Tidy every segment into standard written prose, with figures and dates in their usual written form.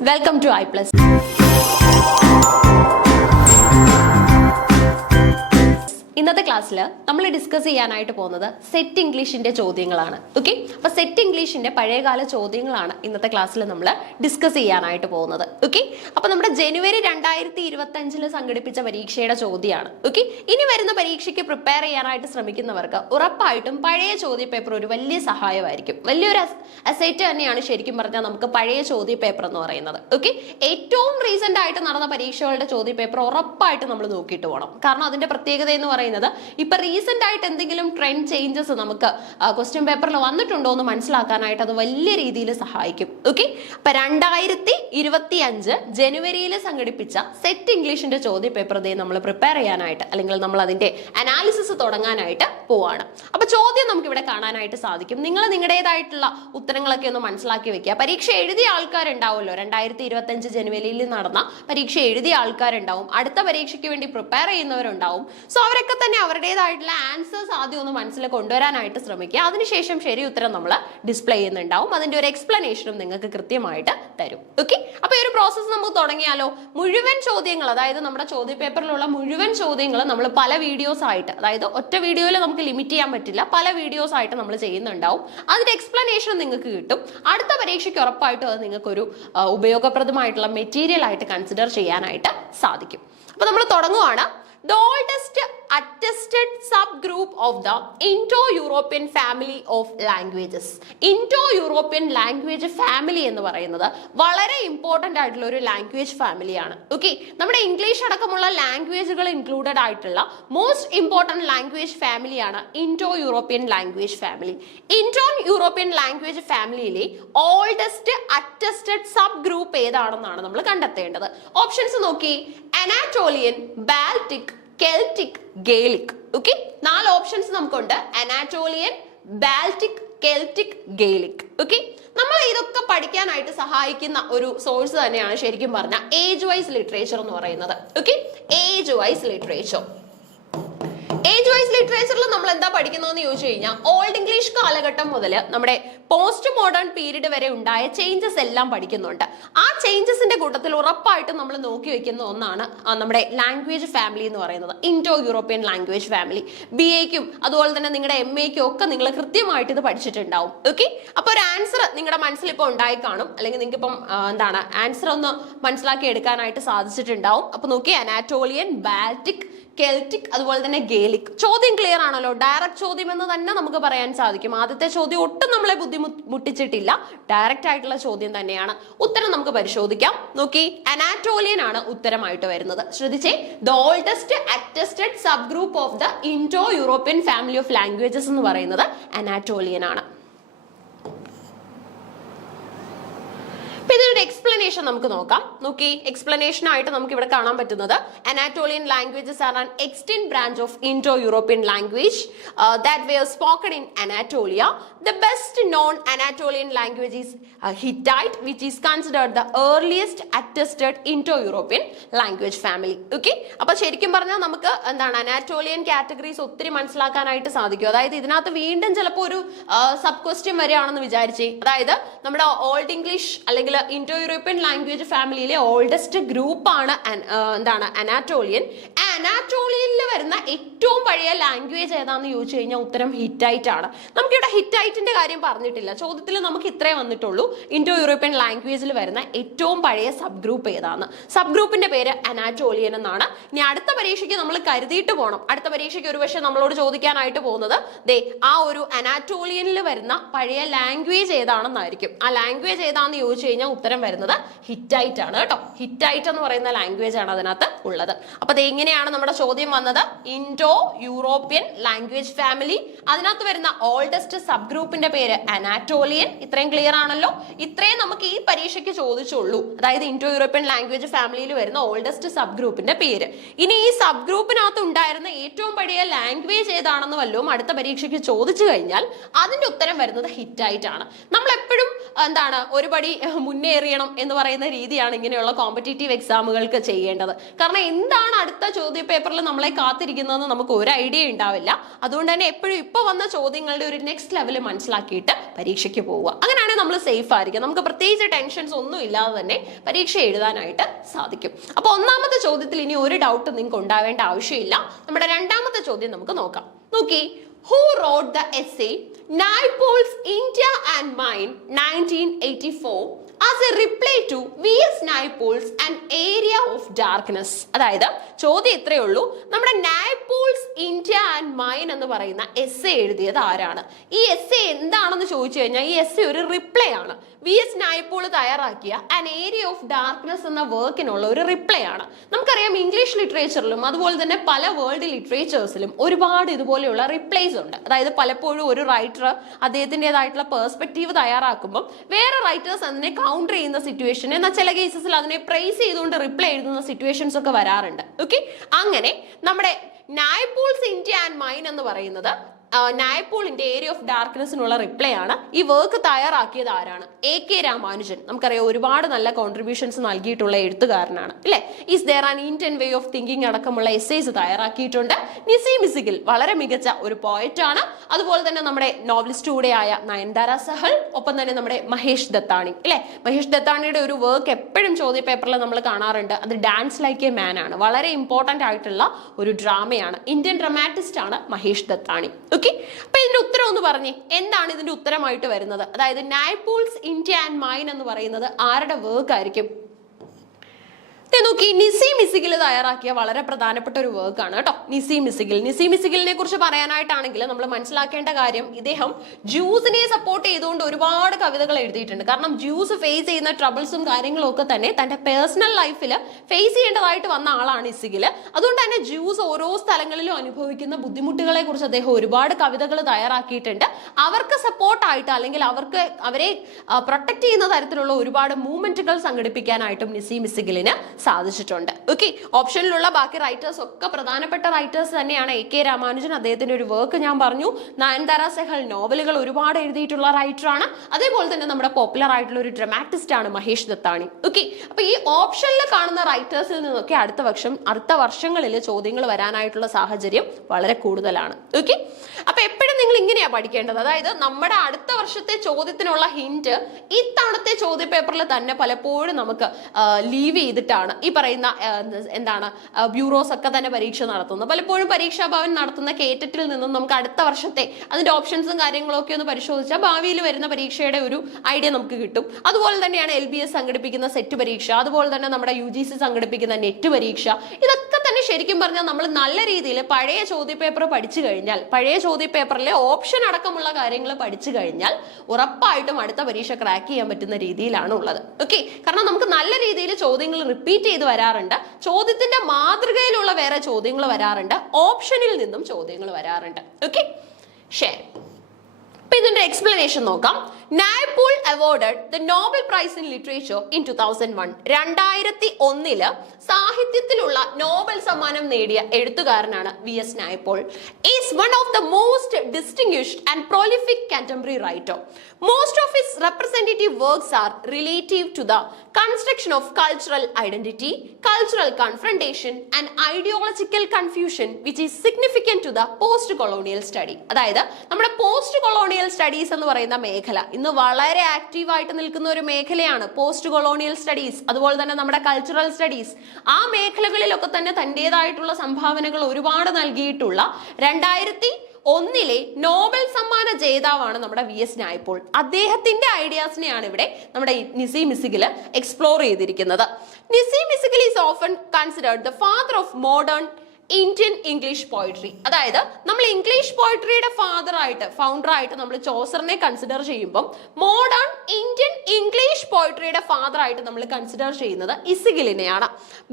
welcome to iPlus. ഇന്നത്തെ ക്ലാസ്സിൽ നമ്മൾ ഡിസ്കസ് ചെയ്യാനായിട്ട് പോകുന്നത് സെറ്റ് ഇംഗ്ലീഷിന്റെ ചോദ്യങ്ങളാണ്. ഓക്കെ, അപ്പൊ സെറ്റ് ഇംഗ്ലീഷിന്റെ പഴയകാല ചോദ്യങ്ങളാണ് ഇന്നത്തെ ക്ലാസ്സിൽ നമ്മൾ ഡിസ്കസ് ചെയ്യാനായിട്ട് പോകുന്നത്. ഓക്കെ, അപ്പൊ നമ്മുടെ ജനുവരി 2025 സംഘടിപ്പിച്ച പരീക്ഷയുടെ ചോദ്യമാണ്. ഓക്കെ, ഇനി വരുന്ന പരീക്ഷയ്ക്ക് പ്രിപ്പയർ ചെയ്യാനായിട്ട് ശ്രമിക്കുന്നവർക്ക് ഉറപ്പായിട്ടും പഴയ ചോദ്യ പേപ്പർ ഒരു വലിയ സഹായമായിരിക്കും. വലിയൊരു അസെറ്റ് തന്നെയാണ് ശരിക്കും പറഞ്ഞാൽ നമുക്ക് പഴയ ചോദ്യ പേപ്പർ എന്ന് പറയുന്നത്. ഓക്കെ, ഏറ്റവും റീസെന്റ് ആയിട്ട് നടന്ന പരീക്ഷകളുടെ ചോദ്യ പേപ്പർ ഉറപ്പായിട്ട് നമ്മൾ നോക്കിയിട്ട് പോകണം. കാരണം അതിന്റെ പ്രത്യേകത എന്ന് പറയുന്നത് ഇപ്പൊ റീസെന്റ് ആയിട്ട് എന്തെങ്കിലും ട്രെൻഡ് ചേഞ്ചസ് നമുക്ക് ക്വസ്റ്റ്യൻ പേപ്പറിൽ വന്നിട്ടുണ്ടോ എന്ന് മനസ്സിലാക്കാനായിട്ട് അത് വലിയ രീതിയിൽ സഹായിക്കും. ഓക്കെ, അപ്പൊ 2025 ജനുവരിയിൽ സംഘടിപ്പിച്ച സെറ്റ് ഇംഗ്ലീഷിന്റെ ചോദ്യ പേപ്പർ നമ്മൾ പ്രിപ്പയർ ചെയ്യാനായിട്ട് അല്ലെങ്കിൽ നമ്മൾ അതിന്റെ അനാലിസിസ് തുടങ്ങാനായിട്ട് പോവാണ്. അപ്പൊ ചോദ്യം നമുക്ക് ഇവിടെ കാണാനായിട്ട് സാധിക്കും. നിങ്ങൾ നിങ്ങളുടേതായിട്ടുള്ള ഉത്തരങ്ങളൊക്കെ ഒന്ന് മനസ്സിലാക്കി വെക്കുക. പരീക്ഷ എഴുതിയ ആൾക്കാരുണ്ടാവുമല്ലോ, 2025 ജനുവരിയിൽ നടന്ന പരീക്ഷ എഴുതിയ ആൾക്കാരുണ്ടാവും, അടുത്ത പരീക്ഷയ്ക്ക് വേണ്ടി പ്രിപ്പയർ ചെയ്യുന്നവരുണ്ടാവും. സോ അവരൊക്കെ തന്നെ അവരുടേതായിട്ടുള്ള ആൻസേഴ്സ് ആദ്യം ഒന്ന് മനസ്സിൽ കൊണ്ടുവരാനായിട്ട് ശ്രമിക്കുക. അതിനുശേഷം ശരി ഉത്തരം നമ്മൾ ഡിസ്പ്ലേ ചെയ്യുന്നുണ്ടാവും. അതിന്റെ ഒരു എക്സ്പ്ലനേഷനും നിങ്ങൾക്ക് കൃത്യമായിട്ട് തരും. ഓക്കെ, അപ്പൊ ഈ ഒരു പ്രോസസ്സ് നമുക്ക് തുടങ്ങിയാലോ? മുഴുവൻ ചോദ്യങ്ങൾ, അതായത് നമ്മുടെ ചോദ്യ പേപ്പറിലുള്ള മുഴുവൻ ചോദ്യങ്ങൾ നമ്മൾ പല വീഡിയോസ് ആയിട്ട്, അതായത് ഒറ്റ വീഡിയോയിൽ നമുക്ക് ലിമിറ്റ് ചെയ്യാൻ പറ്റില്ല, പല വീഡിയോസ് ആയിട്ട് നമ്മൾ ചെയ്യുന്നുണ്ടാവും. അതിന്റെ എക്സ്പ്ലനേഷൻ നിങ്ങൾക്ക് കിട്ടും. അടുത്ത പരീക്ഷയ്ക്ക് ഉറപ്പായിട്ടും അത് നിങ്ങൾക്ക് ഒരു ഉപയോഗപ്രദമായിട്ടുള്ള മെറ്റീരിയൽ ആയിട്ട് കൺസിഡർ ചെയ്യാനായിട്ട് സാധിക്കും. അപ്പൊ നമ്മൾ തുടങ്ങുവാണ്. The oldest attested subgroup of the Indo-European family of languages. Indo-European language family എന്ന് പറയുന്നത് വളരെ ഇമ്പോർട്ടന്റ് ആയിട്ടുള്ള ഒരു ലാംഗ്വേജ് ഫാമിലിയാണ്. ഓക്കെ, നമ്മുടെ ഇംഗ്ലീഷ് അടക്കമുള്ള ലാംഗ്വേജുകൾ ഇൻക്ലൂഡഡ് ആയിട്ടുള്ള മോസ്റ്റ് ഇമ്പോർട്ടന്റ് ലാംഗ്വേജ് ഫാമിലിയാണ് Indo European language family. Indo European language ഫാമിലിയിലെ ഓൾഡസ്റ്റ് അറ്റസ്റ്റഡ് സബ് ഗ്രൂപ്പ് ഏതാണെന്നാണ് നമ്മൾ കണ്ടെത്തേണ്ടത്. ഓപ്ഷൻസ് നോക്കി: അനാറ്റോളിയൻ, ബാൽറ്റിക്, കെൽറ്റിക്, ഗേലിക്. ഓക്കെ, 4 ഓപ്ഷൻസ് നമുക്കുണ്ട്: അനാറ്റോളിയൻ, ബാൽറ്റിക്, കെൽറ്റിക്, ഗേലിക്. ഓക്കെ, നമ്മൾ ഇതൊക്കെ പഠിക്കാനായിട്ട് സഹായിക്കുന്ന ഒരു സോഴ്സ് തന്നെയാണ് ശരിക്കും പറഞ്ഞ ഏജ് വൈസ് ലിറ്ററേച്ചർ എന്ന് പറയുന്നത്. Okay, age wise literature. Age wise ലിറ്ററേച്ചറിൽ നമ്മൾ എന്താ പഠിക്കുന്നതെന്ന് ചോദിച്ചു കഴിഞ്ഞാൽ ഓൾഡ് ഇംഗ്ലീഷ് കാലഘട്ടം മുതൽ നമ്മുടെ പോസ്റ്റ് മോഡേൺ പീരീഡ് വരെ ഉണ്ടായ ചേഞ്ചസ് എല്ലാം പഠിക്കുന്നുണ്ട്. ആ ചേഞ്ചസിന്റെ കൂട്ടത്തിൽ ഉറപ്പായിട്ടും നമ്മൾ നോക്കി വെക്കുന്ന ഒന്നാണ് നമ്മുടെ ലാംഗ്വേജ് ഫാമിലി എന്ന് പറയുന്നത്, ഇൻഡോ യൂറോപ്യൻ ലാംഗ്വേജ് ഫാമിലി. BA-ക്കും അതുപോലെ തന്നെ നിങ്ങളുടെ MA-ക്കും ഒക്കെ നിങ്ങൾ കൃത്യമായിട്ട് ഇത് പഠിച്ചിട്ടുണ്ടാവും. ഓക്കെ, അപ്പൊ ഒരു ആൻസർ നിങ്ങളുടെ മനസ്സിൽ ഇപ്പോൾ ഉണ്ടായി കാണും, അല്ലെങ്കിൽ നിങ്ങൾക്ക് ഇപ്പം ആൻസർ ഒന്ന് മനസ്സിലാക്കി എടുക്കാനായിട്ട് സാധിച്ചിട്ടുണ്ടാവും. അപ്പൊ നോക്കി: അനാറ്റോളിയൻ, ബാൽറ്റിക്, കെൽറ്റിക്, അതുപോലെ തന്നെ ഗേലിക്. ചോദ്യം ക്ലിയർ ആണല്ലോ? ഡയറക്റ്റ് ചോദ്യം എന്ന് തന്നെ നമുക്ക് പറയാൻ സാധിക്കും. ആദ്യത്തെ ചോദ്യം ഒട്ടും നമ്മളെ ബുദ്ധിമുട്ടിച്ചിട്ടില്ല, ഡയറക്റ്റ് ആയിട്ടുള്ള ചോദ്യം തന്നെയാണ്. ഉത്തരം നമുക്ക് പരിശോധിക്കാം. നോക്കി, അനാറ്റോളിയൻ ആണ് ഉത്തരമായിട്ട് വരുന്നത്. ശ്രദ്ധിച്ചേ, the oldest attested sub group of the Indo European family of languages എന്ന് പറയുന്നത് അനാറ്റോളിയൻ ആണ്. ഇതിനൊരു എക്സ്പ്ലനേഷൻ നമുക്ക് നോക്കാം. നോക്കി, എക്സ്പ്ലനേഷൻ ആയിട്ട് നമുക്ക് ഇവിടെ കാണാൻ പറ്റുന്നത്: Anatolian languages are an extinct branch of Indo European language that were spoken in Anatolia. The best known Anatolian language is Hittite, which is considered the earliest attested Indo European language family. Okay, അപ്പൊ ശരിക്കും പറഞ്ഞാൽ നമുക്ക് അനാറ്റോളിയൻ categories ഒത്തിരി മനസ്സിലാക്കാനായിട്ട് സാധിക്കും. അതായത് ഇതിനകത്ത് വീണ്ടും ചിലപ്പോൾ ഒരു സബ് ക്വസ്റ്റ്യൻ വരികയാണെന്ന് വിചാരിച്ചേ. അതായത് നമ്മുടെ ഓൾഡ് ഇംഗ്ലീഷ് അല്ലെങ്കിൽ ഇൻഡോ യൂറോപ്യൻ ലാംഗ്വേജ് ഫാമിലിയിലെ ഓൾഡസ്റ്റ് ഗ്രൂപ്പ് ആണ് അനാറ്റോളിയൻ. അനാറ്റോളിയനിൽ വരുന്ന ഏറ്റവും പഴയ ലാംഗ്വേജ് ഏതാണെന്ന് ചോദിച്ചു കഴിഞ്ഞാൽ ഉത്തരം ഹിറ്റൈറ്റ് ആണ്. നമുക്കിവിടെ ഹിറ്റൈറ്റിന്റെ കാര്യം പറഞ്ഞിട്ടില്ല, ചോദ്യത്തിൽ നമുക്ക് ഇത്രേ വന്നിട്ടുള്ളൂ. ഇൻഡോ യൂറോപ്യൻ ലാംഗ്വേജിൽ വരുന്ന ഏറ്റവും പഴയ സബ് ഗ്രൂപ്പ് ഏതാണ്? സബ് ഗ്രൂപ്പിന്റെ പേര് അനാറ്റോളിയൻ എന്നാണ്. ഇനി അടുത്ത പരീക്ഷയ്ക്ക് നമ്മൾ കരുതിയിട്ട് പോകണം. അടുത്ത പരീക്ഷയ്ക്ക് ഒരുപക്ഷെ നമ്മളോട് ചോദിക്കാനായിട്ട് പോകുന്നത് ആ ഒരു അനാറ്റോളിയനിൽ വരുന്ന പഴയ ലാംഗ്വേജ് ഏതാണെന്നായിരിക്കും. ആ ലാംഗ്വേജ് ഏതാണെന്ന് ചോദിച്ചു കഴിഞ്ഞാൽ ഉത്തരം വരുന്നത് ഹിറ്റൈറ്റ് ആണ് കേട്ടോ. ഹിറ്റൈറ്റ് എന്ന് പറയുന്ന ലാംഗ്വേജ് ആണ് അതിനകത്ത് ഉള്ളത്. അപ്പൊ അത് എങ്ങനെയാണ് നമ്മുടെ ചോദ്യം വന്നത്? ഇൻഡോ യൂറോപ്യൻ ലാംഗ്വേജ് ഫാമിലി, അതിനകത്ത് വരുന്ന ഓൾഡസ്റ്റ് സബ് ഗ്രൂപ്പിന്റെ പേര് അനാറ്റോളിയൻ. ഇത്രയും ക്ലിയർ ആണല്ലോ? ഇത്രയും നമുക്ക് ഈ പരീക്ഷയ്ക്ക് ചോദിച്ചുള്ളൂ. അതായത് ഇൻഡോ യൂറോപ്യൻ ലാംഗ്വേജ് ഫാമിലിയിൽ വരുന്ന ഓൾഡസ്റ്റ് സബ് ഗ്രൂപ്പിന്റെ പേര്. ഇനി ഈ സബ് ഗ്രൂപ്പിനകത്ത് ഉണ്ടായിരുന്ന ഏറ്റവും പഴയ ലാംഗ്വേജ് ഏതാണെന്ന് വല്ലതും അടുത്ത പരീക്ഷയ്ക്ക് ചോദിച്ചു കഴിഞ്ഞാൽ അതിന്റെ ഉത്തരം വരുന്നത് ഹിറ്റൈറ്റ് ആണ്. നമ്മൾ എപ്പോഴും ഒരുപടി മുന്നേറിയണം എന്ന് പറയുന്ന രീതിയാണ് ഇങ്ങനെയുള്ള കോമ്പറ്റേറ്റീവ് എക്സാമുകൾക്ക് ചെയ്യേണ്ടത്. കാരണം എന്താണ് അടുത്ത ചോദ്യം ചോദ്യ പേപ്പറിൽ നമ്മളെ കാത്തിരിക്കുന്നതെന്ന് നമുക്ക് ഒരു ഐഡിയ ഉണ്ടാവില്ല. അതുകൊണ്ട് തന്നെ എപ്പോഴും ഇപ്പൊ വന്ന ചോദ്യങ്ങളുടെ ഒരു നെക്സ്റ്റ് ലെവൽ മനസ്സിലാക്കിയിട്ട് പരീക്ഷയ്ക്ക് പോവുക. അങ്ങനെയാണെങ്കിൽ നമ്മൾ സേഫ് ആയിരിക്കും. നമുക്ക് പ്രത്യേകിച്ച് ടെൻഷൻസ് ഒന്നും ഇല്ലാതെ തന്നെ പരീക്ഷ എഴുതാനായിട്ട് സാധിക്കും. അപ്പൊ ഒന്നാമത്തെ ചോദ്യത്തിൽ ഇനി ഒരു ഡൗട്ട് നിങ്ങൾക്ക് ഉണ്ടാവേണ്ട ആവശ്യമില്ല. നമ്മുടെ രണ്ടാമത്തെ ചോദ്യം നമുക്ക് നോക്കാം. നോക്കി, who wrote the essay Naipaul's India and Mine 1984 as a reply to V.S. Naipaul's An Area of Darkness? അതായത് ചോദ്യം ഇത്രയേ ഉള്ളൂ, നമ്മുടെ നൈപോൾസ് ഇന്ത്യ ആൻഡ് മൈൻ എന്ന് പറയുന്ന എസ്സേ എഴുതിയത് ആരാണ്? ഈ എസ്സേ എന്താണെന്ന് ചോദിച്ചു കഴിഞ്ഞാൽ ഈ എസ്സേ ഒരു റിപ്ലൈ ആണ്. V.S. നൈപോൾ തയ്യാറാക്കിയ ആൻ ഏരിയ ഓഫ് ഡാർക്ക്നെസ് എന്ന വർക്കിനുള്ള ഒരു റിപ്ലൈ ആണ്. നമുക്കറിയാം ഇംഗ്ലീഷ് ലിറ്ററേച്ചറിലും അതുപോലെ തന്നെ പല വേൾഡ് ലിറ്ററേച്ചേഴ്സിലും ഒരുപാട് ഇതുപോലെയുള്ള റിപ്ലൈസ് ഉണ്ട്. അതായത് പലപ്പോഴും ഒരു റൈറ്റർ അദ്ദേഹത്തിൻ്റെതായിട്ടുള്ള പേഴ്സ്പെക്റ്റീവ് തയ്യാറാക്കുമ്പോൾ വേറെ റൈറ്റേഴ്സ് അതിനെ കൗണ്ടർ ചെയ്യുന്ന സിറ്റുവേഷൻ, എന്നാൽ ചില കേസസിൽ അതിനെ പ്രൈസ് ചെയ്തുകൊണ്ട് റിപ്ലൈ എഴുതുന്ന സിറ്റുവേഷൻസ് ഒക്കെ വരാറുണ്ട്. ഓക്കെ, അങ്ങനെ നമ്മുടെ നൈപോൾസ് ഇന്ത്യ ആൻഡ് മൈൻ എന്ന് പറയുന്നത് നൈപോളിന്റെ ഏരിയ ഓഫ് ഡാർക്ക്നെസ്സിനുള്ള റിപ്ലൈ ആണ്. ഈ വർക്ക് തയ്യാറാക്കിയത് ആരാണ്? AK രാമാനുജൻ. നമുക്കറിയാം ഒരുപാട് നല്ല കോൺട്രിബ്യൂഷൻസ് നൽകിയിട്ടുള്ള എഴുത്തുകാരനാണ് അല്ലെ. Is there an Indian way of thinking അടക്കമുള്ള എസ്സേസ് തയ്യാറാക്കിയിട്ടുണ്ട്. നിസീം ഇസിഗിൽ വളരെ മികച്ച ഒരു പോയറ്റ് ആണ്. അതുപോലെ തന്നെ നമ്മുടെ നോവലിസ്റ്റ് കൂടെയായ നയൻതാര സഹൽ, ഒപ്പം തന്നെ നമ്മുടെ മഹേഷ് ദത്താണി അല്ലെ. മഹേഷ് ദത്താണിയുടെ ഒരു വർക്ക് എപ്പോഴും ചോദ്യ പേപ്പറിൽ നമ്മൾ കാണാറുണ്ട്. അത് ഡാൻസ് ലൈക്ക് എ മാൻ ആണ്. വളരെ ഇമ്പോർട്ടന്റ് ആയിട്ടുള്ള ഒരു ഡ്രാമയാണ്. ഇന്ത്യൻ ഡ്രാമാറ്റിസ്റ്റ് ആണ് മഹേഷ് ദത്താണി. ഓക്കെ, അപ്പൊ ഇതിന്റെ ഉത്തരം ഒന്ന് പറഞ്ഞേ, എന്താണ് ഇതിന്റെ ഉത്തരമായിട്ട് വരുന്നത്? അതായത് നൈപോൾസ് ഇന്ത്യ ആൻഡ് മൈൻ എന്ന് പറയുന്നത് ആരുടെ വർക്ക് ആയിരിക്കും? നോക്കി, നിസീം ഇസിഗിൽ തയ്യാറാക്കിയ വളരെ പ്രധാനപ്പെട്ട ഒരു വർക്ക് ആണ് കേട്ടോ നിസീം ഇസിഗിൽ. നിസീം ഇസിഗിലിനെ കുറിച്ച് പറയാനായിട്ടാണെങ്കിൽ നമ്മൾ മനസ്സിലാക്കേണ്ട കാര്യം, ഇദ്ദേഹം ജ്യൂസിനെ സപ്പോർട്ട് ചെയ്തുകൊണ്ട് ഒരുപാട് കവിതകൾ എഴുതിയിട്ടുണ്ട്. കാരണം ജ്യൂസ് ഫേസ് ചെയ്യുന്ന ട്രബിൾസും കാര്യങ്ങളും ഒക്കെ തന്നെ തന്റെ പേഴ്സണൽ ലൈഫിൽ ഫേസ് ചെയ്യേണ്ടതായിട്ട് വന്ന ആളാണ് ഇസിഗിൽ. അതുകൊണ്ട് തന്നെ ജ്യൂസ് ഓരോ സ്ഥലങ്ങളിലും അനുഭവിക്കുന്ന ബുദ്ധിമുട്ടുകളെ കുറിച്ച് അദ്ദേഹം ഒരുപാട് കവിതകൾ തയ്യാറാക്കിയിട്ടുണ്ട്. അവർക്ക് സപ്പോർട്ടായിട്ട് അല്ലെങ്കിൽ അവരെ പ്രൊട്ടക്ട് ചെയ്യുന്ന തരത്തിലുള്ള ഒരുപാട് മൂവ്മെന്റുകൾ സംഘടിപ്പിക്കാനായിട്ടും നിസീം ഇസിഗിലിന് സാധിച്ചിട്ടുണ്ട്. ഓക്കെ, ഓപ്ഷനിലുള്ള ബാക്കി റൈറ്റേഴ്സ് ഒക്കെ പ്രധാനപ്പെട്ട റൈറ്റേഴ്സ് തന്നെയാണ്. AK രാമാനുജൻ, അദ്ദേഹത്തിന്റെ ഒരു വർക്ക് ഞാൻ പറഞ്ഞു. നയൻതാര സഹൽ നോവലുകൾ ഒരുപാട് എഴുതിയിട്ടുള്ള റൈറ്റർ ആണ്. അതേപോലെ തന്നെ നമ്മുടെ പോപ്പുലർ ആയിട്ടുള്ള ഒരു ഡ്രാമാറ്റിസ്റ്റ് ആണ് മഹേഷ് ദത്താണി. ഓക്കെ, അപ്പൊ ഈ ഓപ്ഷനിൽ കാണുന്ന റൈറ്റേഴ്സിൽ നിന്നൊക്കെ അടുത്ത വർഷങ്ങളിൽ ചോദ്യങ്ങൾ വരാനായിട്ടുള്ള സാഹചര്യം വളരെ കൂടുതലാണ്. ഓക്കെ, അപ്പൊ എപ്പോഴും നിങ്ങൾ ഇങ്ങനെയാ പഠിക്കേണ്ടത്. അതായത് നമ്മുടെ അടുത്ത വർഷത്തെ ചോദ്യത്തിനുള്ള ഹിന്റ് ഇത്തവണത്തെ ചോദ്യ പേപ്പറിൽ തന്നെ പലപ്പോഴും നമുക്ക് ലീവ് ചെയ്തിട്ടാണ് ഈ പറയുന്ന എന്താണ് ബ്യൂറോസ് ഒക്കെ തന്നെ പരീക്ഷ നടത്തുന്നത്. പലപ്പോഴും പരീക്ഷാ ഭവൻ നടത്തുന്ന കേറ്ററ്റിൽ നിന്നും നമുക്ക് അടുത്ത വർഷത്തെ അതിന്റെ ഓപ്ഷൻസും കാര്യങ്ങളും ഒക്കെ ഒന്ന് പരിശോധിച്ചാൽ ഭാവിയിൽ വരുന്ന പരീക്ഷയുടെ ഒരു ഐഡിയ നമുക്ക് കിട്ടും. അതുപോലെ തന്നെയാണ് LBS സംഘടിപ്പിക്കുന്ന സെറ്റ് പരീക്ഷ, അതുപോലെ തന്നെ നമ്മുടെ UGC സംഘടിപ്പിക്കുന്ന നെറ്റ് പരീക്ഷ. ഇതൊക്കെ തന്നെ ശരിക്കും പറഞ്ഞാൽ നമ്മൾ നല്ല രീതിയിൽ പഴയ ചോദ്യ പേപ്പർ പഠിച്ചു കഴിഞ്ഞാൽ, പഴയ ചോദ്യ പേപ്പറിലെ ഓപ്ഷൻ അടക്കമുള്ള കാര്യങ്ങൾ പഠിച്ചു കഴിഞ്ഞാൽ ഉറപ്പായിട്ടും അടുത്ത പരീക്ഷ ക്രാക്ക് ചെയ്യാൻ പറ്റുന്ന രീതിയിലാണ് ഉള്ളത്. ഓക്കെ, കാരണം നമുക്ക് നല്ല രീതിയിൽ ചോദ്യങ്ങൾ റിപ്പീറ്റ് ചെയ്ത് വരാറുണ്ട്. ചോദ്യത്തിന്റെ മാതൃകയിലുള്ള വേറെ ചോദ്യങ്ങൾ വരാറുണ്ട്. ഓപ്ഷനിൽ നിന്നും ചോദ്യങ്ങൾ വരാറുണ്ട്. ഓക്കെ, ശരി. അപ്പൊ ഇതിന്റെ എക്സ്പ്ലനേഷൻ നോക്കാം. Naipaul awarded the Nobel Prize in Literature in 2001. 2001 സാഹിത്യത്തിലുള്ള നോബൽ സമ്മാനം നേടിയ എഴുത്തുകാരനാണ് V.S. Naipaul. Is one of the most distinguished and prolific contemporary writer. Most of his representative works are relative to the construction of cultural identity, cultural confrontation and ideological confusion, which is significant to the post-colonial study. അതായത് നമ്മുടെ post colonial studies എന്ന് പറയുന്ന മേഖല ഇന്ന് വളരെ ആക്റ്റീവായിട്ട് നിൽക്കുന്ന ഒരു മേഖലയാണ്. പോസ്റ്റ് കൊളോണിയൽ സ്റ്റഡീസ്, അതുപോലെ തന്നെ നമ്മുടെ കൾച്ചറൽ സ്റ്റഡീസ്, ആ മേഖലകളിലൊക്കെ തന്നെ തന്റേതായിട്ടുള്ള സംഭാവനകൾ ഒരുപാട് നൽകിയിട്ടുള്ള 2001 നോബൽ സമ്മാന ജേതാവാണ് നമ്മുടെ V.S. നൈപോൾ. അദ്ദേഹത്തിന്റെ ഐഡിയാസിനെയാണ് ഇവിടെ നമ്മുടെ നിസീം ഇസിഗിൽ എക്സ്പ്ലോർ ചെയ്തിരിക്കുന്നത്. Nissim Ezekiel is often considered the father of modern Indian English poetry. അതായത് നമ്മൾ ഇംഗ്ലീഷ് പോയിട്രിയുടെ ഫൗണ്ടർ ആയിട്ട് നമ്മൾ ചോസറിനെ കൺസിഡർ ചെയ്യുമ്പോൾ മോഡേൺ ഇന്ത്യൻ ഇംഗ്ലീഷ് പോയിട്രിയുടെ ഫാദർ ആയിട്ട് നമ്മൾ കൺസിഡർ ചെയ്യുന്നത് ഇസിഗിലിനെയാണ്.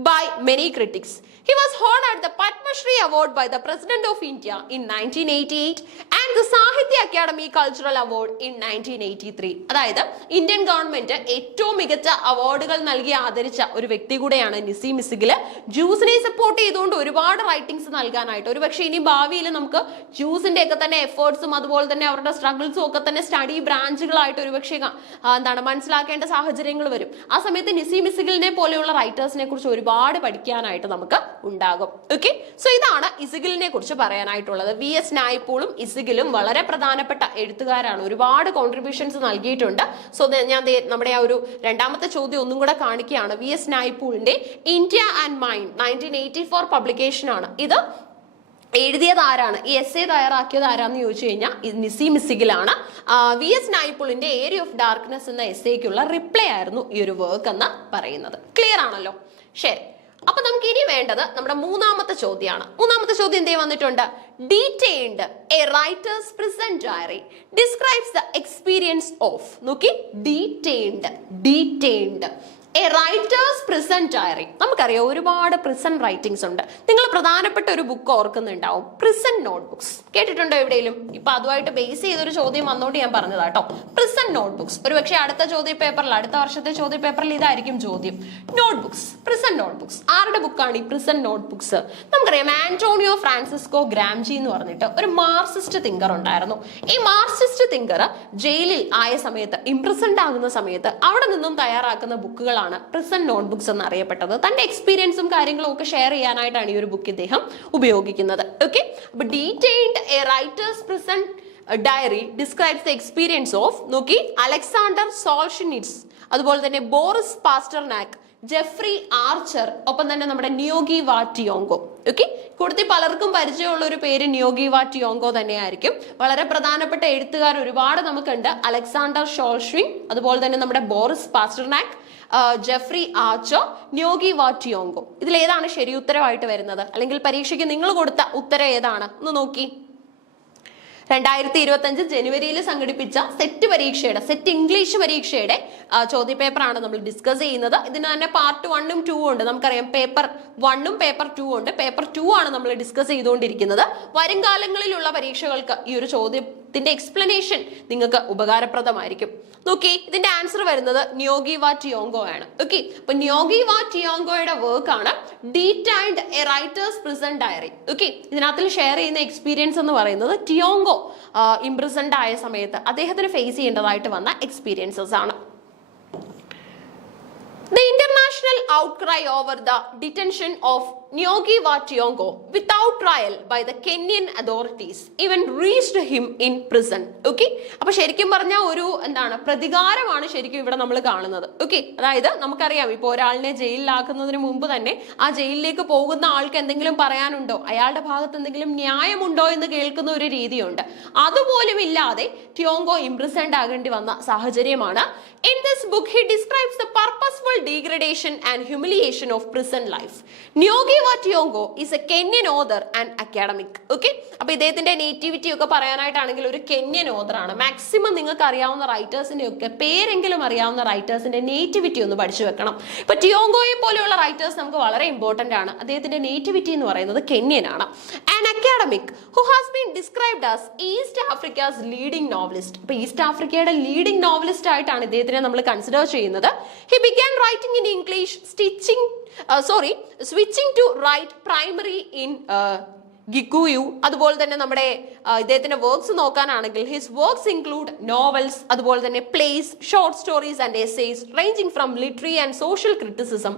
By many critics he was honored the Padma Shri award by the President of India in 1988 and the Sahitya Academy Cultural Award in 1983. അതായത് ഇന്ത്യൻ ഗവൺമെന്റ് ഏറ്റവും മികച്ച അവാർഡുകൾ നൽകി ആദരിച്ച ഒരു വ്യക്തി കൂടെയാണ് നിസീം ഇസിഗിൽ. ജ്യൂസിനെ സപ്പോർട്ട് ചെയ്തുകൊണ്ട് ഒരുപാട് റൈറ്റിംഗ്സ് നൽകാനായിട്ട്, ഒരു പക്ഷേ ഇനി ഭാവിയിൽ നമുക്ക് ജ്യൂസിന്റെ ഒക്കെ തന്നെ എഫേർട്സും അതുപോലെ തന്നെ അവരുടെ സ്ട്രഗിൾസും ഒക്കെ തന്നെ സ്റ്റഡി ബ്രാഞ്ചുകളായിട്ട് ഒരുപക്ഷെ മനസ്സിലാക്കേണ്ട സാഹചര്യങ്ങൾ വരും. ആ സമയത്ത് നിസീം ഇസിഗിലിനെ പോലെയുള്ള റൈറ്റേഴ്സിനെ കുറിച്ച് ഒരുപാട് പഠിക്കാനായിട്ട് നമുക്ക് ഉണ്ടാകും. ഓക്കെ, സോ ഇതാണ് ഇസിഗിലിനെ കുറിച്ച് പറയാനായിട്ടുള്ളത്. VS നായ്പൂളും ഇസിഗിലും വളരെ പ്രധാനപ്പെട്ട എഴുത്തുകാരാണ്, ഒരുപാട് കോൺട്രിബ്യൂഷൻസ് നൽകിയിട്ടുണ്ട്. സോ ഞാൻ നമ്മുടെ ആ ഒരു രണ്ടാമത്തെ ചോദ്യം ഒന്നും കൂടെ കാണിക്കുകയാണ്. VS നായ്പൂളിന്റെ ഇന്ത്യ ആൻഡ് മൈൻഡ് 1984 പബ്ലിക്കേഷൻ ആണ്. ഇത് എഴുതിയത് ആരാണ്, ഈ എസ്സേ തയ്യാറാക്കിയത് ആരാന്ന് ചോദിച്ചു കഴിഞ്ഞാൽ നിസീം ഇസിഗിലാണ്. VS നായ്പൂളിന്റെ ഏരിയ ഓഫ് ഡാർക്ക്നെസ് എന്ന എസ്സേക്കുള്ള റിപ്ലൈ ആയിരുന്നു ഈ ഒരു വർക്ക് എന്ന് പറയുന്നത്. ക്ലിയർ ആണല്ലോ? ശരി, അപ്പൊ നമുക്ക് ഇനി വേണ്ടത് നമ്മുടെ മൂന്നാമത്തെ ചോദ്യമാണ്. മൂന്നാമത്തെ ചോദ്യം എന്തേ വന്നിട്ടുണ്ട്? Detailed a writer's prison diary describes the experience of. നോക്കി, detailed a writer's prison diary. നമുക്കറിയാം ഒരുപാട് പ്രിസൺ റൈറ്റിംഗ്സ് ഉണ്ട്. നിങ്ങൾ പ്രധാനപ്പെട്ട ഒരു ബുക്ക് ഓർക്കുന്നുണ്ടാവും, പ്രിസൺ നോട്ട്ബുക്സ്. കേട്ടിട്ടുണ്ടോ എവിടെയെങ്കിലും? ഇപ്പൊ അതുമായിട്ട് ബേസ് ചെയ്തൊരു ചോദ്യം വന്നോണ്ട് ഞാൻ പറഞ്ഞതാ കേട്ടോ. പ്രിസൺ നോട്ട്ബുക്സ് ഒരുപക്ഷെ അടുത്ത ചോദ്യ പേപ്പറിൽ, അടുത്ത വർഷത്തെ ചോദ്യ പേപ്പറിൽ ഇതായിരിക്കും ചോദ്യം. Notebooks, prison notebooks. ആരുടെ ബുക്കാണ് ഈ പ്രിസൺ നോട്ട്ബുക്സ്? നമുക്കറിയാം ആന്റോണിയോ ഫ്രാൻസിസ്കോ ഗ്രാംജി എന്ന് പറഞ്ഞിട്ട് ഒരു മാർക്സിസ്റ്റ് തിങ്കർ ഉണ്ടായിരുന്നു. ഈ മാർക്സിസ്റ്റ് തിങ്കർ ജയിലിൽ ആയ സമയത്ത്, ഇംപ്രിസൺഡ് ആകുന്ന സമയത്ത് അവിടെ നിന്നും തയ്യാറാക്കുന്ന ബുക്കുകളാണ് പ്രിസൺ നോട്ട്ബുക്സ് എന്ന് അറിയപ്പെട്ടത്. തന്റെ എക്സ്പീരിയൻസും കാര്യങ്ങളും ഒക്കെ ഷെയർ ചെയ്യാനായിട്ടാണ് ഈ ഒരു ബുക്ക് ഇദ്ദേഹം ഉപയോഗിക്കുന്നത്. ഓക്കെ, അപ്പൊ detailed a writer's prison diary describes the experience of, നോക്കി, അലക്സാണ്ടർ സോൾഷനിറ്റ്സ്, അതുപോലെ തന്നെ ബോറിസ് പാസ്റ്റർനാക്, ജെഫ്രി ആർച്ചർ, ഒപ്പം തന്നെ നമ്മുടെ നിയോഗി വാ ടിയോങ്കോ. ഓക്കെ, കൂടുതൽ പലർക്കും പരിചയമുള്ള ഒരു പേര് നിയോഗി വാ ടിയോങ്കോ തന്നെയായിരിക്കും. വളരെ പ്രധാനപ്പെട്ട എഴുത്തുകാർ ഒരുപാട് നമുക്കുണ്ട്. അലക്സാണ്ടർ ഷോൾഷ്വിൻ, അതുപോലെ തന്നെ നമ്മുടെ ബോറിസ് പാസ്റ്റർനാക്, ജെഫ്രി ആർച്ചർ, നിയോഗി വാ ടിയോങ്കോ. ഇതിൽ ഏതാണ് ശരി ഉത്തരവായിട്ട് വരുന്നത്? അല്ലെങ്കിൽ പരീക്ഷയ്ക്ക് നിങ്ങൾ കൊടുത്ത ഉത്തരം ഏതാണ് ഒന്ന് നോക്കി. 2025 ജനുവരിയിൽ സംഘടിപ്പിച്ച സെറ്റ് പരീക്ഷയുടെ, സെറ്റ് ഇംഗ്ലീഷ് പരീക്ഷയുടെ ചോദ്യപേപ്പറാണ് നമ്മൾ ഡിസ്കസ് ചെയ്യുന്നത്. ഇതിന് തന്നെ പാർട്ട് 1ഉം 2ഉം ഉണ്ട്. നമുക്കറിയാം പേപ്പർ 1ഉം പേപ്പർ 2 ഉണ്ട്. പേപ്പർ 2 ആണ് നമ്മൾ ഡിസ്കസ് ചെയ്തുകൊണ്ടിരിക്കുന്നത്. വരും കാലങ്ങളിലുള്ള പരീക്ഷകൾക്ക് ഈ ഒരു ചോദ്യത്തിന്റെ എക്സ്പ്ലനേഷൻ നിങ്ങൾക്ക് ഉപകാരപ്രദമായിരിക്കും. നോക്കി, ഇതിന്റെ ആൻസർ വരുന്നത് നിയോഗി വാ ടിയോങ്കോ ആണ്. ഓക്കെ, അപ്പൊ നിയോഗി വാ ടിയോങ്കോയുടെ വർക്ക് ആണ് detailed a writer's prison diary. Okay, ഇതിനകത്തിൽ ഷെയർ ചെയ്യുന്ന എക്സ്പീരിയൻസ് എന്ന് പറയുന്നത് ടിയോങ്കോ ഇംപ്രിസൺഡ് ആയ സമയത്ത് അദ്ദേഹത്തിന് ഫേസ് ചെയ്യേണ്ടതായിട്ട് വന്ന എക്സ്പീരിയൻസസ് ആണ്. The international outcry over the detention of Niyogi Wa Tiongo without trial by the Kenyan authorities even reached him in prison. Okay, അപ്പൊ ശരിക്കും പറഞ്ഞ ഒരു എന്താണ് പ്രതികാരമാണ് ശരിക്കും ഇവിടെ നമ്മൾ കാണുന്നത്. ഓക്കെ, അതായത് നമുക്കറിയാം ഇപ്പോൾ ഒരാളിനെ ജയിലിലാക്കുന്നതിന് മുമ്പ് തന്നെ ആ ജയിലിലേക്ക് പോകുന്ന ആൾക്ക് എന്തെങ്കിലും പറയാനുണ്ടോ, അയാളുടെ ഭാഗത്ത് എന്തെങ്കിലും ന്യായമുണ്ടോ എന്ന് കേൾക്കുന്ന ഒരു രീതിയുണ്ട്. അതുപോലും ഇല്ലാതെ ടിയോങ്കോ ഇംപ്രിസൺഡ് ആകേണ്ടി വന്ന സാഹചര്യമാണ്. In this book he describes the purposeful degradation and humiliation of prison life. Niyogi Wa Tiongo is a Kenyan author and academic. Okay, അപ്പൊ ഇദ്ദേഹത്തിന്റെ നേറ്റിവിറ്റി ഒക്കെ പറയാനായിട്ടാണെങ്കിൽ ഒരു കെന്യൻ ഓതർ ആണ്. മാക്സിമം നിങ്ങൾക്ക് അറിയാവുന്ന റൈറ്റേഴ്സിന്റെ ഒക്കെ പേരെങ്കിലും അറിയാവുന്ന റൈറ്റേഴ്സിന്റെ നേറ്റിവിറ്റി ഒന്ന് പഠിച്ചു വെക്കണം. ഇപ്പൊ ടിയോങ്കോയെ പോലെയുള്ള റൈറ്റേഴ്സ് നമുക്ക് വളരെ ഇമ്പോർട്ടന്റ് ആണ്. അദ്ദേഹത്തിന്റെ നേറ്റിവിറ്റി എന്ന് പറയുന്നത് കെന്യൻ ആണ്. An academic who has been described as East Africa's leading novelist. അപ്പൊ ഈസ്റ്റ് ആഫ്രിക്കയുടെ ലീഡിംഗ് നോവലിസ്റ്റ് ആയിട്ടാണ് ഇദ്ദേഹത്തിനെ നമ്മൾ കൺസിഡർ ചെയ്യുന്നത്. He began writing in English, switching to write primary in Gikuyu. അതുപോലെ തന്നെ നമ്മുടെ ഇദ്ദേഹത്തിന്റെ വർക്ക്സ് നോക്കാനാണെങ്കിൽ ഹിസ് വർക്ക്സ് ഇൻക്ലൂഡ് നോവൽസ്, അതുപോലെ തന്നെ plays, short stories and essays ranging from literary and social criticism